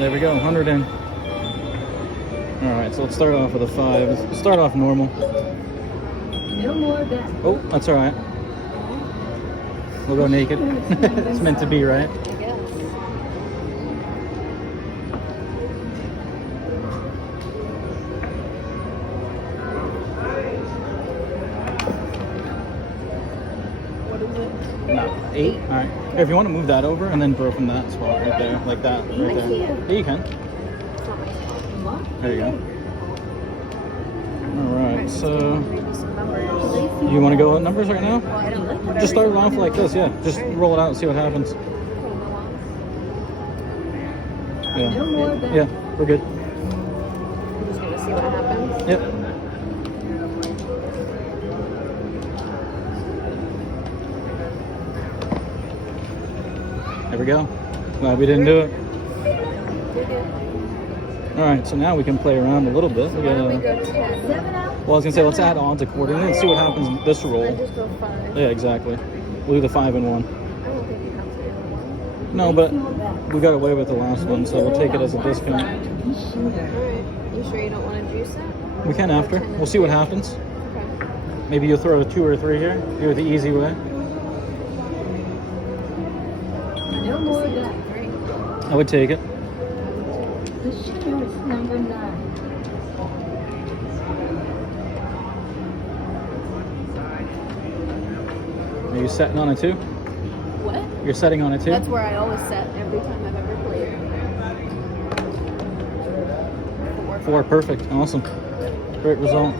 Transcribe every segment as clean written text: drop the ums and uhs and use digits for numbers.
there we go. 100 in. All right, so let's start off with a 5. Let's start off normal. No more bets. Oh, that's all right. We'll go naked. It's meant to be, right? I guess. What is it? No, 8. All right. If you want to move that over and then throw from that spot right there, like that, right there. Yeah, you can. There you go. All right. So, you want to go with numbers right now? Just start it off like this. Yeah. Just roll it out and see what happens. Yeah. Yeah. We're good. I'm just gonna see what happens. Yep. There we go. Glad we didn't do it. All right, so now we can play around a little bit. We gotta, We go 10. well, I was gonna say let's add odds accordingly and see what happens in this roll. Then just go 5. Yeah, exactly. We'll do the 5 and 1. I don't think you have to do one. No, but we got away with the last one, so we'll take it as a discount. Alright. You sure you don't want to juice it? We can after. We'll see what happens. Okay. Maybe you'll throw a 2 or 3 here. Do it the easy way. No more bets. I would take it. The sugar is number 9. Are you setting on a 2? What? You're setting on a 2? That's where I always set every time I've ever played. 4, perfect. Awesome. Great result.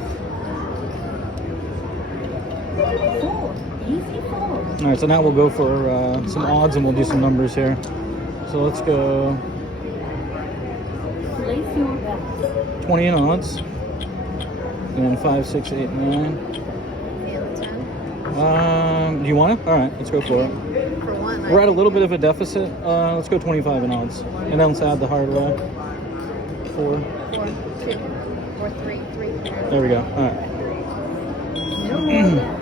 4. Easy 4. All right, so now we'll go for some odds and we'll do some numbers here. So let's go Place your bets. 20 in odds. And 5, 6, 8, 9. And 10. Do you want it? All right, let's go for it. For one, We're at a little bit of a deficit. Let's go 25 in odds. And then let's add the hard way. 4. 4, 2, or 3. 3. There we go. All right. No more bets.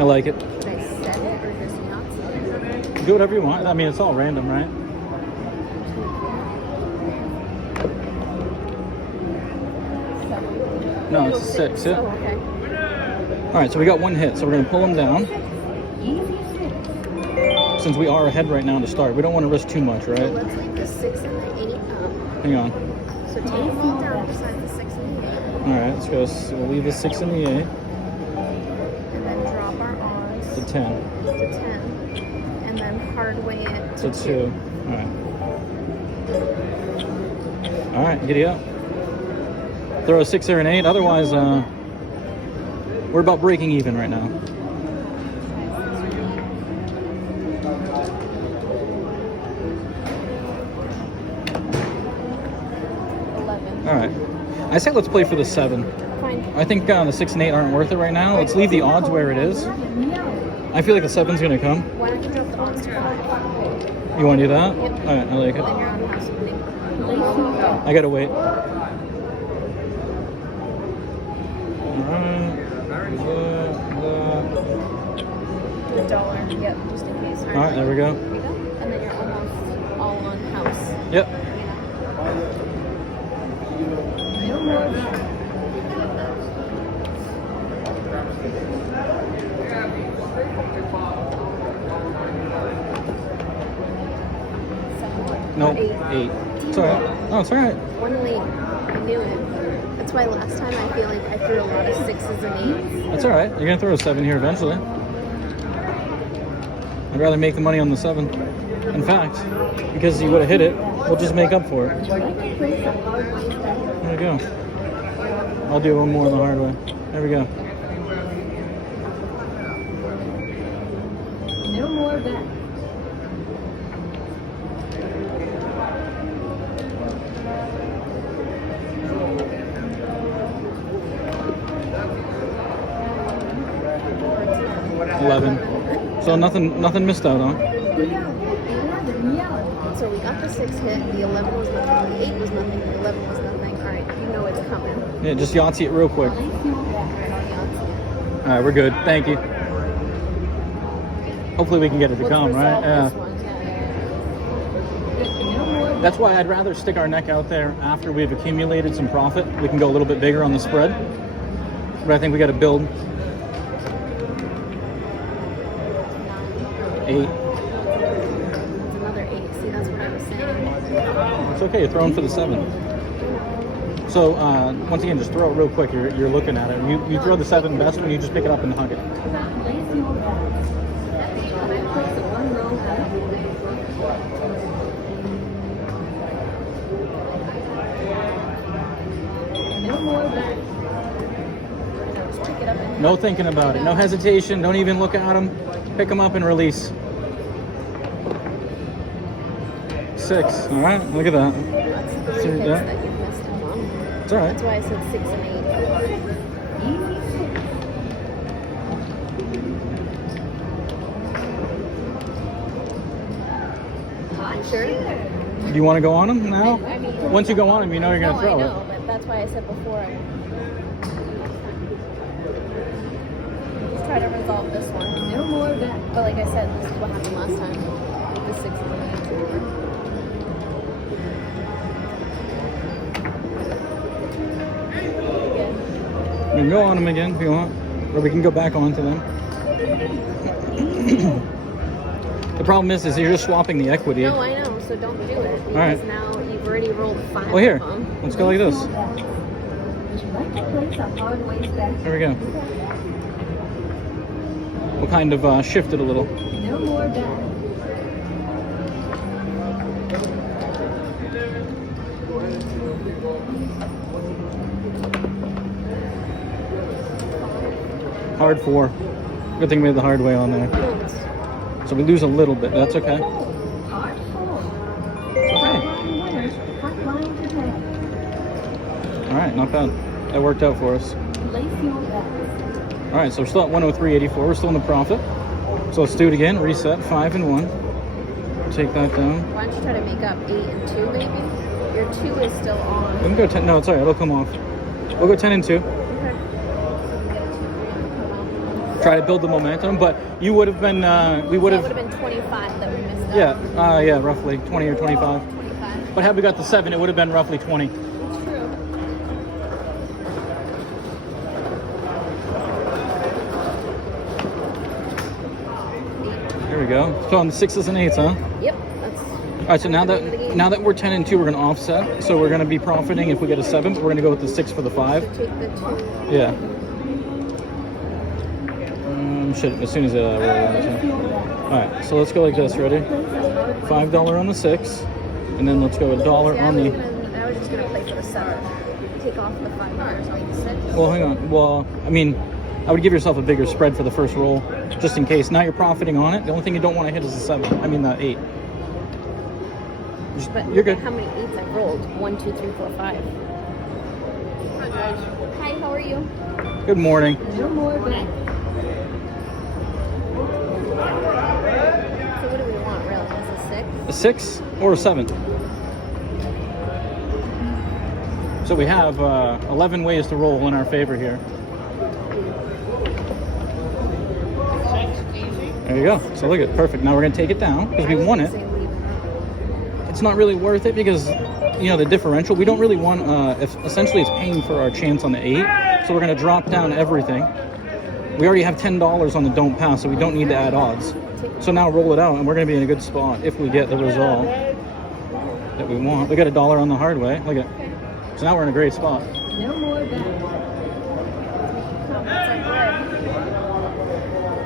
I like it. Should I set it or just not set it? Do whatever you want. I mean, it's all random, right? No, it's a 6, yeah. Oh, okay. All right, so we got 1 hit, so we're going to pull them down. Easy 6. Since we are ahead right now to start, we don't want to risk too much, So right? let's leave the 6 and the 8 up. Hang on. So take the 8 down beside the 6 and the 8. All right, let's go. So we'll leave the 6 and the 8 And then drop our odds to 10. to 10. And then hard weigh it To to 2. All right. All right, giddy up. Throw a 6 or an 8. Otherwise, we're about breaking even right now. All right. I say let's play for the 7. Fine. I think the 6 and 8 aren't worth it right now. Let's leave the odds where it is. I feel like the 7's gonna come. Why don't you drop the odds to 5? You want to do that? Yep. All right, I like Then it. you're on house winning. I gotta wait. The dollar. Yep, just in case. All right, there we go. There you go. And then you're almost all on house. Yep. No more bets. Nope. 8. It's all right. Oh, it's all right. One lead. I knew it. That's why last time I feel like I threw a lot of 6s and 8s. That's all right. You're gonna throw a 7 here eventually. I'd rather make the money on the 7. In fact, because you would have hit it, we'll just make up for it. There we go. I'll do one more the hard way. There we go. No more bets. So nothing missed out on. So we got the 6 hit, the 11 was nothing, the 8 was nothing, the 11 was nothing. Alright, you know it's coming. Yeah, just Yahtzee it real quick. All right, we're good. Thank you. Hopefully we can get it to come, right? Yeah. That's why I'd rather stick our neck out there after we've accumulated some profit. We can go a little bit bigger on the spread. But I think we got to build 8. It's another 8. See, that's what I was saying. It's okay, you're throwing for the 7. So once again, just throw it real quick. You're looking at it. You throw the 7 best when you just pick it up and hug it. No thinking about it. No hesitation. Don't even look at them. Pick them up and release. 6. All right. Look at that. That's 3 hits that you missed them on. It's all right. That's why I said 6 and 8. You sure? Do you want to go on them now? I mean, once you go on them, you know you're going to throw I know, it. but that's why I said before. Let's try to resolve this one. No more bet. But like I said, this is what happened last time with the 6 and 8. You can go on them again if you want, or we can go back onto them. The problem is you're just swapping the equity. No, I know, so don't do it. Because right. now you've already rolled 5 Well, here, of them. let's go like this. There we go. We'll kind of shift it a little. No more bet. Hard 4. Good thing we had the hard way on there. So we lose a little bit. That's okay. All right, not bad. That worked out for us. All right, so we're still at 103.84. We're still in the profit. So let's do it again. Reset 5 and 1. Take that down. Why don't you try to make up 8 and 2 maybe? Your 2 is still on. We can go 10. No, it's all right. It'll come off. We'll go 10 and 2. Try to build the momentum, but you would have been, we would have... That would have been 25 that we missed out. Yeah, roughly 20 or 25. 25. But had we got the 7, it would have been roughly 20. True. Here we go. So on the 6s and 8s, huh? Yep. That's All right, so now that we're 10 and 2, we're going to offset. So we're going to be profiting if we get a 7, but we're going to go with the 6 for the 5. so take the 2. Yeah. Shit, as soon as roll that. Alright, so let's go like this. Ready? $5 on the 6. And then let's go $1 on the... I was just going to play for the 7. Take off the $5 on the 6. Well, hang on. Well, I mean, I would give yourself a bigger spread for the first roll, just in case. Now you're profiting on it. The only thing you don't want to hit is the 7. I mean, the 8. But you're good. How many 8s I rolled? 1, 2, 3, 4, 5. Hi, how are you? Good morning. No more bet. So what do we want, really? Is a 6? A 6 or a 7? So we have 11 ways to roll in our favor here. There you go. So look at it. Perfect. Now we're going to take it down because we won it. It's not really worth it because, you know, the differential, we don't really want, essentially it's paying for our chance on the 8. So we're going to drop down everything. We already have $10 on the don't pass, so we don't need to add odds. So now roll it out, and we're going to be in a good spot if we get the result that we want. We got $1 on the hard way. Look at it. So now we're in a great spot. No more bet.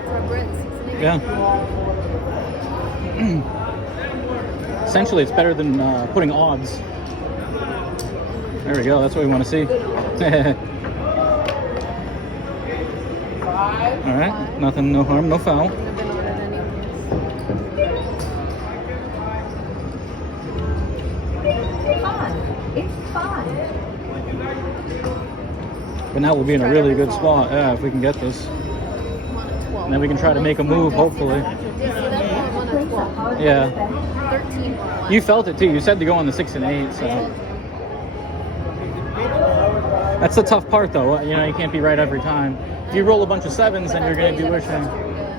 It's our bread. Yeah. Essentially, it's better than putting odds. There we go. That's what we want to see. All right. Nothing, no harm, no foul. But now we'll be in a really good spot, yeah, if we can get this. And then we can try to make a move, hopefully. Yeah. You felt it too. You said to go on the 6 and 8, so. That's the tough part, though. You know, you can't be right every time. If you roll a bunch of 7s, then you're going to be wishing.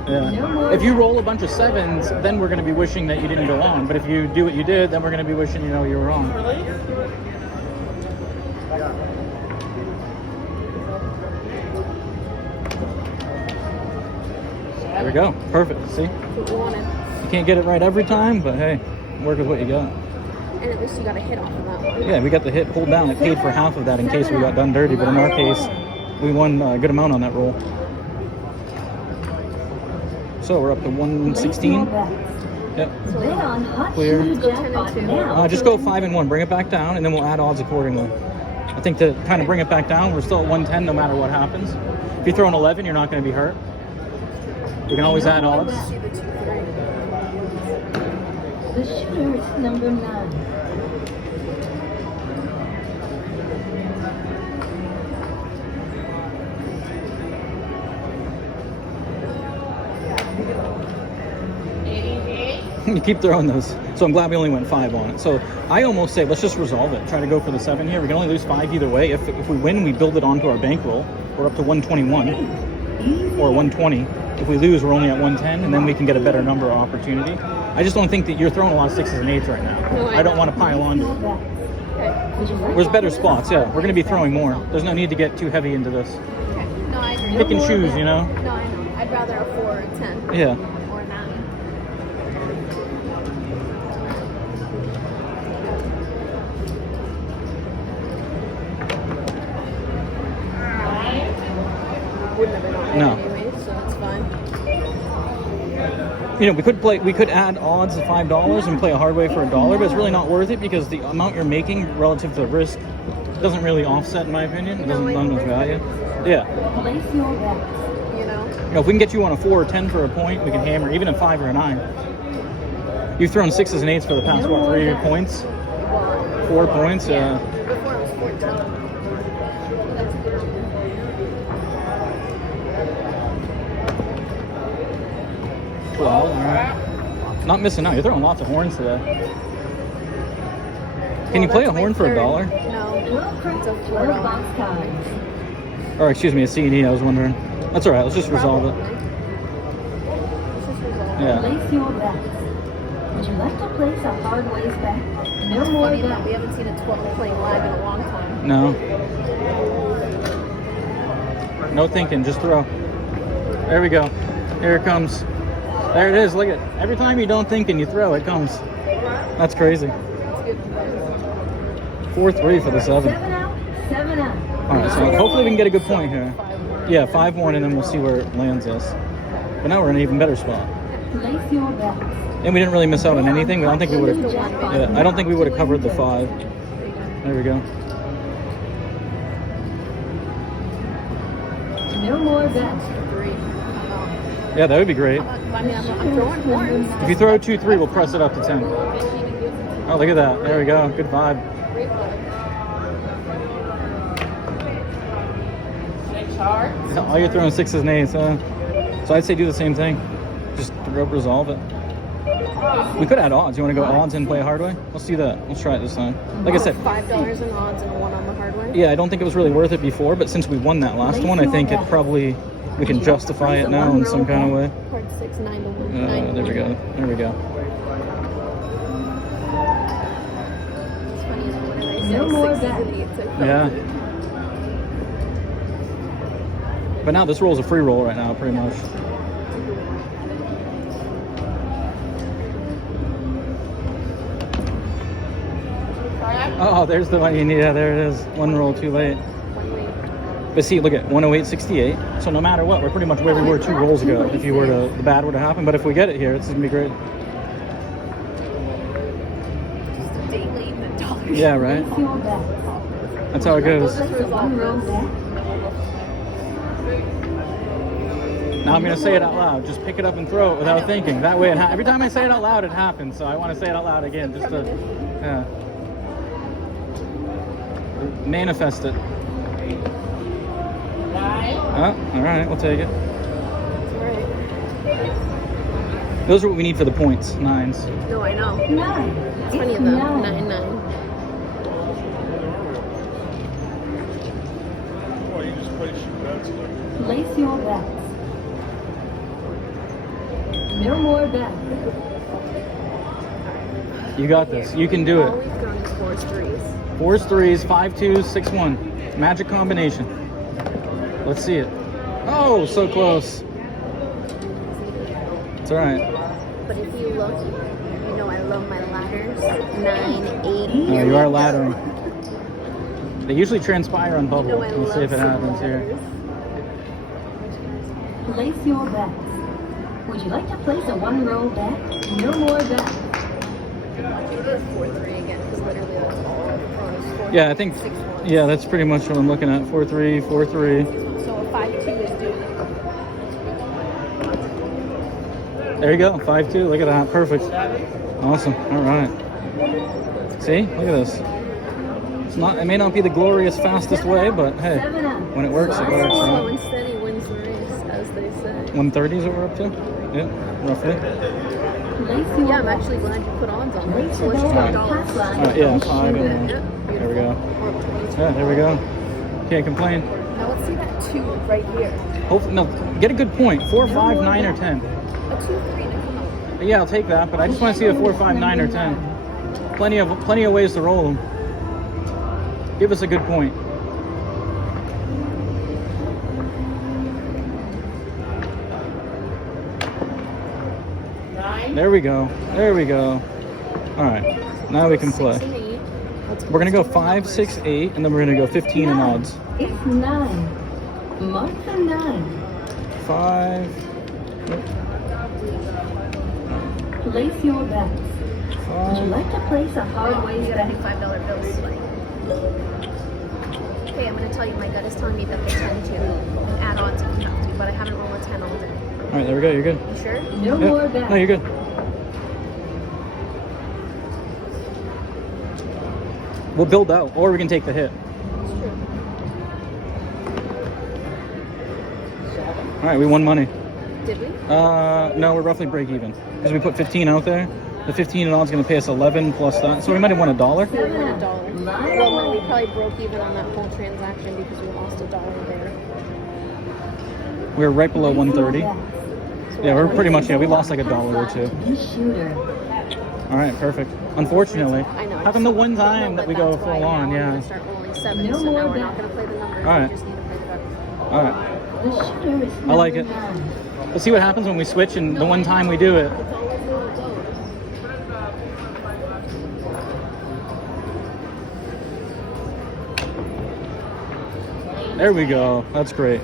Yeah. If you roll a bunch of 7s, then we're going to be wishing that you didn't go on. But if you do what you did, then we're going to be wishing you were wrong. There we go. Perfect. See? What we wanted. You can't get it right every time, but hey, work with what you got. And at least you got a hit off of that one. Yeah, we got the hit pulled down. It paid for half of that in case we got done dirty, but in our case, we won a good amount on that roll. So we're up to 116. Yep. Clear. Go 10 and 2. Just go 5 and 1. Bring it back down, and then we'll add odds accordingly. I think to kind of bring it back down, we're still at 110 no matter what happens. If you throw an 11, you're not going to be hurt. You can always add odds. The shooter is number 9. You keep throwing those. So I'm glad we only went 5 on it. So I almost say, let's just resolve it. Try to go for the 7 here. We can only lose 5 either way. If we win, we build it onto our bankroll. We're up to 121 or 120. If we lose, we're only at 110, and then we can get a better number of opportunity. I just don't think that you're throwing a lot of 6s and 8s right now. No, I don't want to pile on. Okay. There's better spots, yeah. We're going to be throwing more. There's no need to get too heavy into this. Okay. No, I agree. Pick and choose, you know? No, I know. I'd rather a 4 or a 10. Yeah. Or a 9. Wouldn't have been on it No. anyway, so it's fine. We could add odds of $5 and play a hard way for $1, but it's really not worth it because the amount you're making relative to the risk doesn't really offset, in my opinion. It doesn't have much value. Yeah. Place your bets. If we can get you on a 4 or 10 for a point, we can hammer, even a 5 or a 9. You've thrown 6s and 8s for the past, 3 points? 4 points? Yeah. Before it was 14. Well, all right. Not missing out. You're throwing lots of horns today. Can you play a horn for $1? No. It's a four box cards. Or excuse me, a C&E, I was wondering. That's all right. Let's just resolve it. Let's just resolve it. Yeah. Place your bets. Would you like to place a hard ways bet? No more Funny that bets. we haven't seen a 12 playing live in a long time. No. No thinking, just throw. There we go. Here it comes. There it is. Look at it. Every time you don't think and you throw, it comes. That's crazy. 4-3 for the 7. 7 out, 7 out. All right, so hopefully we can get a good point here. Yeah, 5-1, and then we'll see where it lands us. But now we're in an even better spot. Place your bets. And we didn't really miss out on anything. I don't think we would have. Yeah, I don't think we would have covered the 5. There we go. No more bets. 3. Yeah, that would be great. I mean, I'm throwing horns. If you throw 2-3, we'll press it up to 10. Oh, look at that. There we go. Good vibe. Oh, you're throwing 6s and 8s, huh? So I'd say do the same thing. Just resolve it. We could add odds. You want to go odds and play a hard way? Let's do that. Let's try it this time. Like I said, $5 in odds and 1 on the hard way. yeah, I don't think it was really worth it before, but since we won that last one, I think it probably, we can justify it now in some kind of way. Hard 6, 9 to 1. There we go. There we go. It's funny, whenever I say No more 6s and 8s, I felt Yeah. it. But now this roll's a free roll right now, pretty much. Oh, there's the one you need. Yeah, there it is. 1 roll too late. But see, look at 108.68. So no matter what, we're pretty much where we were 2 rolls ago. If you were to, the bad were to happen. But if we get it here, it's gonna be great. Daily the dollar. Yeah, right. Place your bets. That's how it goes. Place a 1-row bet. Now I'm gonna say it out loud. Just pick it up and throw it without thinking. That way, every time I say it out loud, it happens. So I want to say it out loud again, just to, yeah. Manifest it. Oh, all right, we'll take it. Those are what we need for the points, 9s. No, I know. 9. It's funny It's though. 9. 9. Place your bets. No more bets. You got this. You can do All it. we've done is fours, threes. 4s, 3s, 5, 2s, 6, 1. Magic combination. Let's see it. Oh, so close. It's all right. But if you look, you know I love my ladders. 9, 8. Oh, you are laddering. They usually transpire on You bubble. know I Let's see if it love happens here. ladders. Place your bets. Would you like to place a one-row bet? No more bets. You do 4, 3 again, because literally that's all. Yeah, I think. 6, 1. Yeah, that's pretty much what I'm looking at. 4, 3, 4, 3. So a 5, 2 is doing it. There you go. 5, 2. Look at that. Perfect. Awesome. All right. See? Look at this. It's not. It may not be the glorious fastest way, but hey, when it works, it works. Slow Right? and steady wins the race, as they say. 130 is what we're up to. Yeah, roughly. Place your Yeah, I'm bets. actually glad you put odds on it. Place So your let's bet try on dollars. pass line. Yeah, and 5 shooter. and Yep, there we go. We're up 22. Yeah, there we go. Can't complain. Now let's see that 2 right here. Hopefully, no, get a good point. 4, 5, 9, or 10. A 2, 3 to come out. Yeah, I'll take that, but I just want to see a 4, 5, 9, or 10. Plenty of ways to roll them. Give us a good point. There we go. There we go. All right. Now we can 6 play. and 8. Let's We're gonna go do the 5, numbers. 6, 8, and then we're gonna go 15 in odds. It's 9. Mark the 9. 5. Place your bets. Would you 5. like to place a hard ways You gotta bet? do $5 bills. Okay, I'm gonna tell you my gut is telling me that the 10 to add odds if you have to, but I haven't rolled a 10 all day. All right, there we go. You're good. You sure? No Yeah. more bets. No, you're good. We'll build out, or we can take the hit. It's true. All right, we won money. Did we? No, we're roughly break even because we put 15 out there. The 15 in odds going to pay us 11 plus that, so we might have won $1. We won $1. Well, no, we probably broke even on that whole transaction because we lost $1 there. We were right below 130. Place So Yeah, we're pretty much, your we bets. lost like $1 or Pass 2. line to the shooter. All right, perfect. Unfortunately, I know. how come the one No, time but that we go that's why full now on? I'm Yeah. gonna start rolling 7, No so now more we're not bets. gonna play the numbers. All right. We just need to play the bets. All right, The shooter is I like number it. 9. let's see what happens when we switch and the one time we do it. It's always the way it goes. There we go. That's great.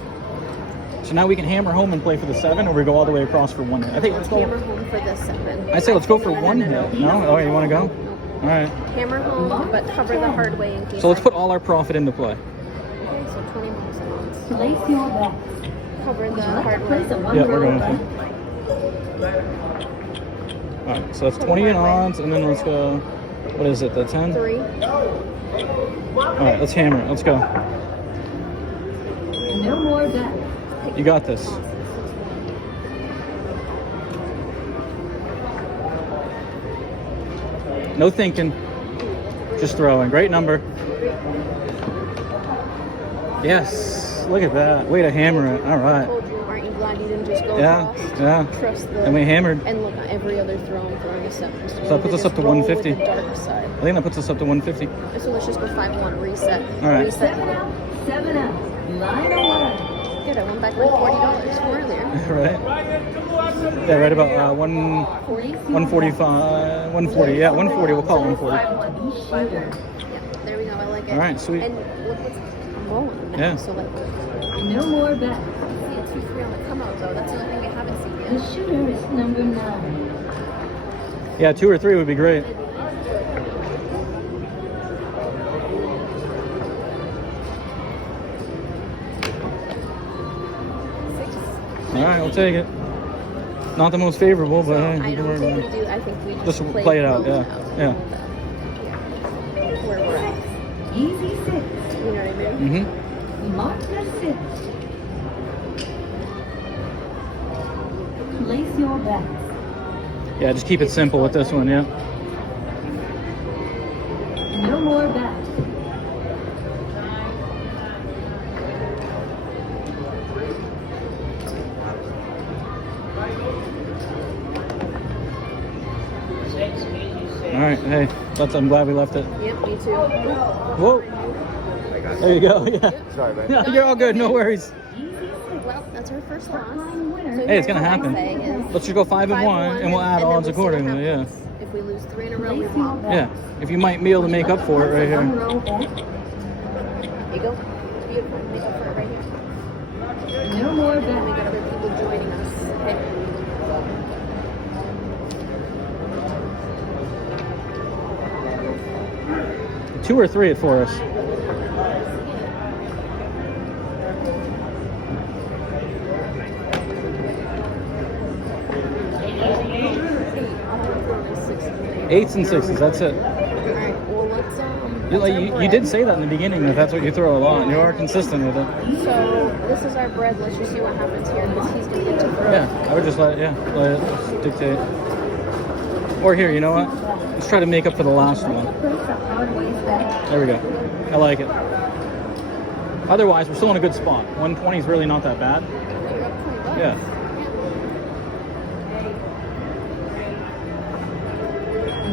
So now we can hammer home and play for the 7, or we go all the way across for 1 hit. I think let's go. Hammer home for the 7. I say let's go for 1 hit. No. No? Oh, you want to go? All right. Hammer home, but cover the hard way in case. So let's put all our profit into play. Okay, so 20 bucks a month. Place your bets. Cover Would the you like to hard way. place a Yeah, we're one-row going bet? to. All right, so that's 20 in odds, and then let's go. What is it? The 10? 3. All right, let's hammer it. Let's go. No more bets. You got this. No thinking, just throwing. Great number. Yes, look at that. Way to hammer it. All right. Told you, aren't you glad you didn't just go Yeah, across? yeah. Trust the. And we hammered. And look, every other throw I'm throwing a 7. So that puts us up to 150. The dark side. I think that puts us up to 150. So let's just go 5-1, reset. All right. Reset. 7 up. 7 up. Line away. Good, I went back like $40 from earlier. Right? Yeah, right about 145, 140. Yeah, 140. We'll call it 140. 5-1. Yeah, there we go. I like it. All right, sweet. And look what's I'm rolling now. Yeah. So like, No more bets. see a 2-3 on the come out though. That's the only thing we haven't seen The yet. shooter is number 9. Yeah, 2 or 3 would be great. All right, we'll take it. Not the most favorable, but hey, I we can don't work think with we it. do. I think we Just just play it out, roll yeah, yeah. Yeah. Where we're at. Easy 6. You know what I mean? Mm-hmm. Mark the 6. Place your bets. Yeah, just keep it simple with this one, yeah. No more bets. hey, I'm glad we left it. Yep, me too. Whoa. There you go. Yeah. Sorry, man. No, you're all good. No worries. Well, that's our first loss. Hey, it's gonna happen. Let's just go 5-1, and we'll add odds accordingly. Yeah. If we lose 3 in a row, we won. Yeah. If you might be able to make up for it right here. There you go. Beautiful. Make up for it right here. No more And we bets. got other people joining us. Okay. 2 or 3 for us. Eights and sixes. That's it. Alright, well let's You did say that in the beginning that that's what you throw a lot, and you are consistent with it. So this is our bread. Let's just see what happens here because he's gonna get to throw. Yeah, I would just let it dictate. Or here, you know what? Let's try to make up for the last one. There we go. I like it. Otherwise, we're still in a good spot. 120 is really not that bad. You're up $20. Yeah.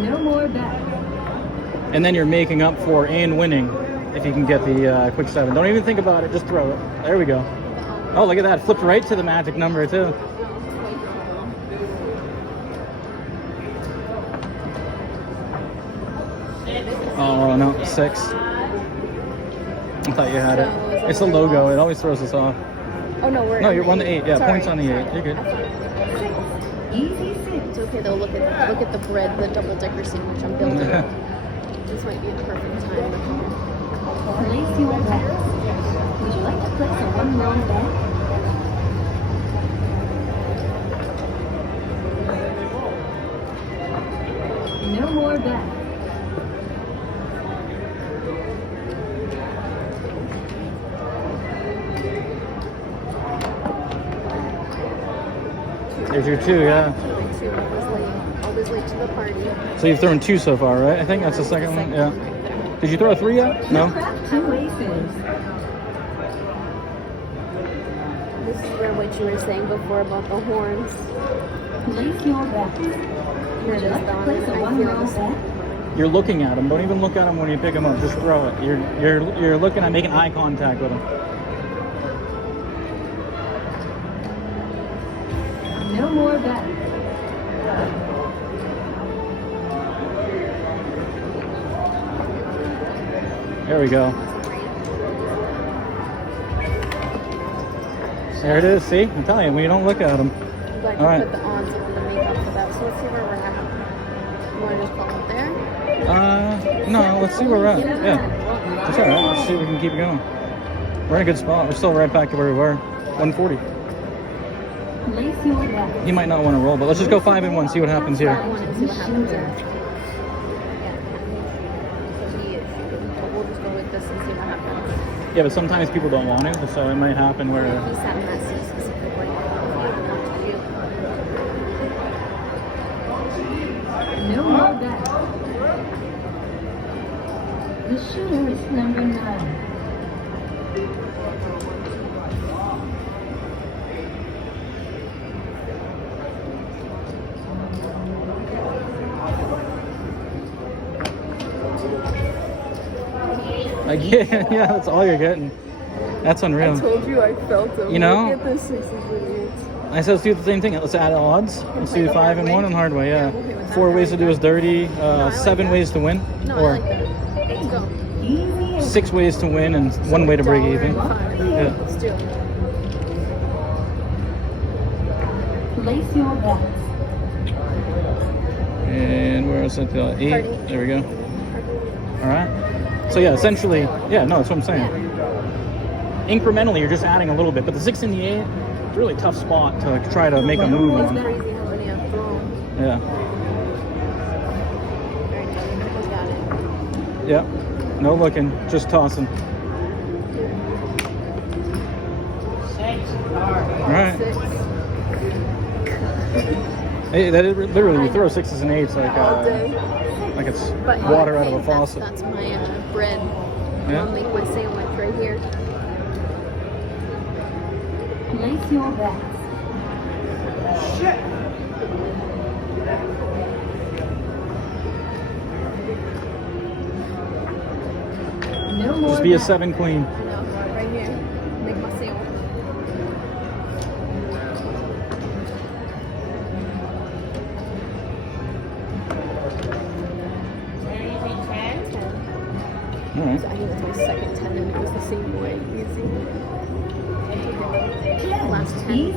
No more bets. And then you're making up for and winning if you can get the quick 7. Don't even think about it. Just throw it. There we go. Oh, look at that. Flipped right to the magic number, too. Oh, no. 6. I thought you had it. It's the logo. It always throws us off. Oh no, we're No, on you're the on the 8. Yeah, Sorry, points on the 8. sorry. You're good. Easy 6. It's okay though. Look at the bread, the double decker sandwich I'm building. This might be the perfect time. Place your bets. Would you like to place a one-roll bet? No more bets. There's your 2, yeah. Always late to the party. So you've thrown 2 so far, right? I think that's the second one. Yeah. Did you throw a 3 yet? No? Two aces. This is where what you were saying before about the horns. Place your bets. Here Would it you is, like to Don. place a I feel one-roll this. bet? You're looking at them. Don't even look at them when you pick them up. Just throw it. You're looking at making eye contact with them. No more bets. There we go. There it is. See? I'm telling you, when you don't look at them. I'm glad you All right. put the odds on the makeup for that. So let's see where we're at. You want to just call it there? No, let's see where we're at. Yeah. That's all right. Let's see if we can keep going. We're in a good spot. We're still right back to where we were. 140. Place your bets. He might not want to roll, but let's just go 5-1, see what happens here. I want to see what happens there. Yeah. So we'll just go with this and see what happens. Yeah, but sometimes people don't want to, so it might happen where... He sat in that seat specifically. If he didn't want to do. No more bets. The shooter is number 9. Again, yeah, that's all you're getting. That's unreal. told you I felt him. You know? Look at the sixes and eights. I said let's do the same thing. Let's add odds. Let's do 5-1 and hard way, yeah. 4 ways to do is dirty, 7 ways to win. No, I Or like that. Let's go. Easy 6 ways to win and 1 way to break even. Yeah. Let's do it. Place your bets. And where else? 8. Party. There we go. All right. So yeah, essentially, yeah, no, that's what I'm saying. Incrementally, you're just adding a little bit, but the 6 and the 8, it's a really tough spot to try to make a move It's on. crazy how many I've thrown. Yeah. Alright, got it. Yep. No looking, just tossing. All right. 6. Hey, that is literally, you throw 6s and 8s All day. like it's But water out of a hey, faucet. That's my bread. Yeah. I'll make my sandwich right here. Place your bets. more Just be a bets. 7 queen. I know, right here. Make my seal. All right. I think that's my second 10 and it was the same way. Easy.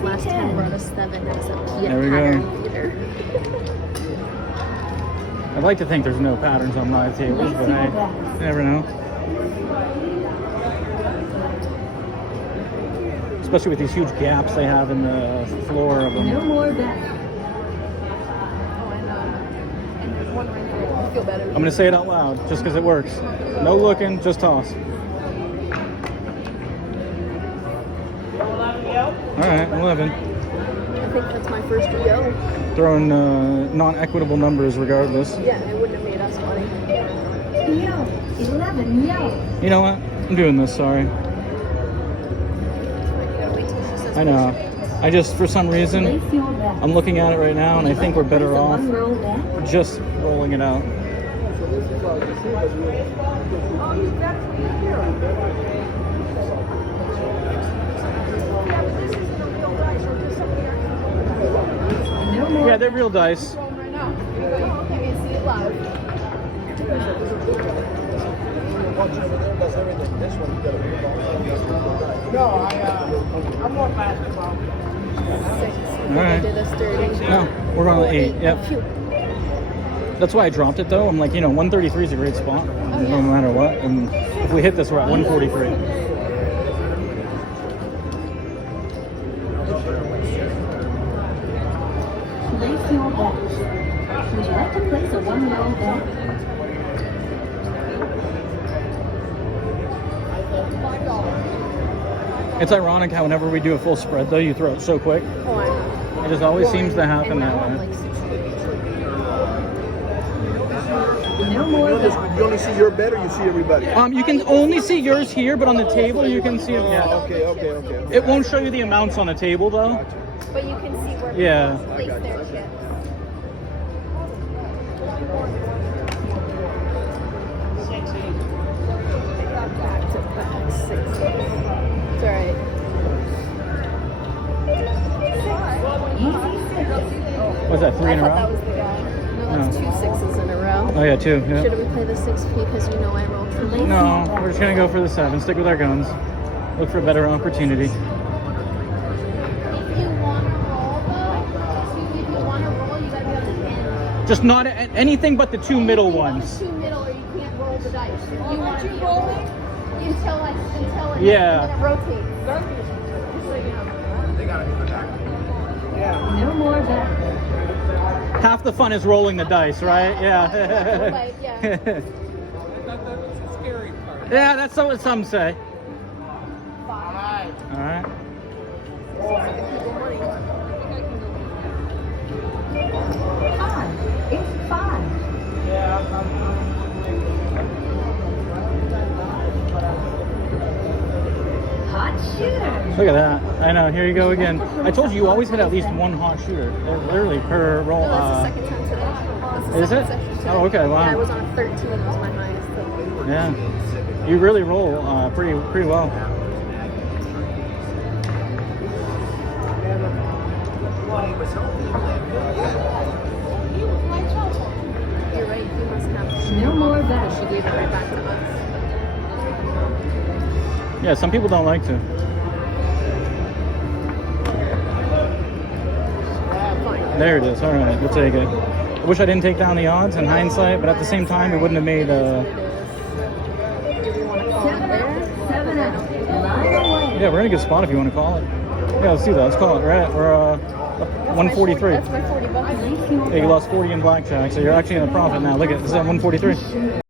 Last 10 brought us 7 as a There we go. pattern leader. I'd like to think there's no patterns on live tables, but I never know. Especially with these huge gaps they have in the floor of them. No more bets. Oh, I know. And there's one right there. I feel better. I'm gonna say it out loud just because it works. No looking, just toss. All right, 11. I think that's my first yo. Throwing non-equitable numbers regardless. Yeah, it wouldn't have made us money. Yo. 11. Yo. You know what? I'm doing this, sorry. You gotta wait till she says I know. I just, for some reason, Place your bet. I'm looking at it right now and I think we're better off One roll bet. just rolling it out. No more. Yeah, they're real dice. Roll right now. You can see it live. I'm more basketball. 6. All right. They did us dirty. No, we're on 8. Yep. Phew. That's why I dropped it though. I'm like, 133 is a great spot, no matter what. And if we hit this, we're at 143. Place your bet. Would you like to place a one roll bet? It's ironic how whenever we do a full spread though, you throw it so quick. Oh, I know. It just always seems to happen And that now I'm way. like 60. No more bets. You only see your bet or you see everybody? You can only see yours here, but on the table you can see them. Yeah. Okay. It won't show you the amounts on the table though. But you can see where Yeah. people place their chips. Back to back 6. It's alright. What's that, 3 I in a thought that row? was the guy. No, that's No. 2 6s in a row. Oh yeah, 2. Yeah. Should we play the 6P because you know I rolled for late? No, we're just gonna go for the 7. Stick with our guns. Look for a better opportunity. If you want to roll though, if you want to roll, you gotta be on the end. Just not anything but the 2 middle Only on ones. the 2 middle, or you can't roll the dice. You want to be rolling until it Yeah. and then it rotates. Just so you know. No more bets. Half the fun is rolling the dice, right? Yeah. Like, yeah. Yeah, that's what some say. 5. All right. Five. It's 5. Hot shooter. Look at that. I know. Here you go again. I told you always hit at least one hot shooter. Literally per roll. No, that's the second time today. That's the Is second it? session today. Oh, okay. Wow. Yeah, I was on a 13. It was my highest. So. Yeah. You really roll pretty well. You're right. You must have. No more bets. She gave it right back to us. Yeah, some people don't like to. There it is. All right, we'll take it. I wish I didn't take down the odds in hindsight, but at the same time, it wouldn't have made. Do we want to call it there? 7 up. Line away. Yeah, we're in a good spot if you want to call it. Yeah, let's do that. Let's call it. We're up 143. That's my $40. Place your Yeah, you lost 40 in blackjack, so you're actually in a profit now. Look at this is at 143.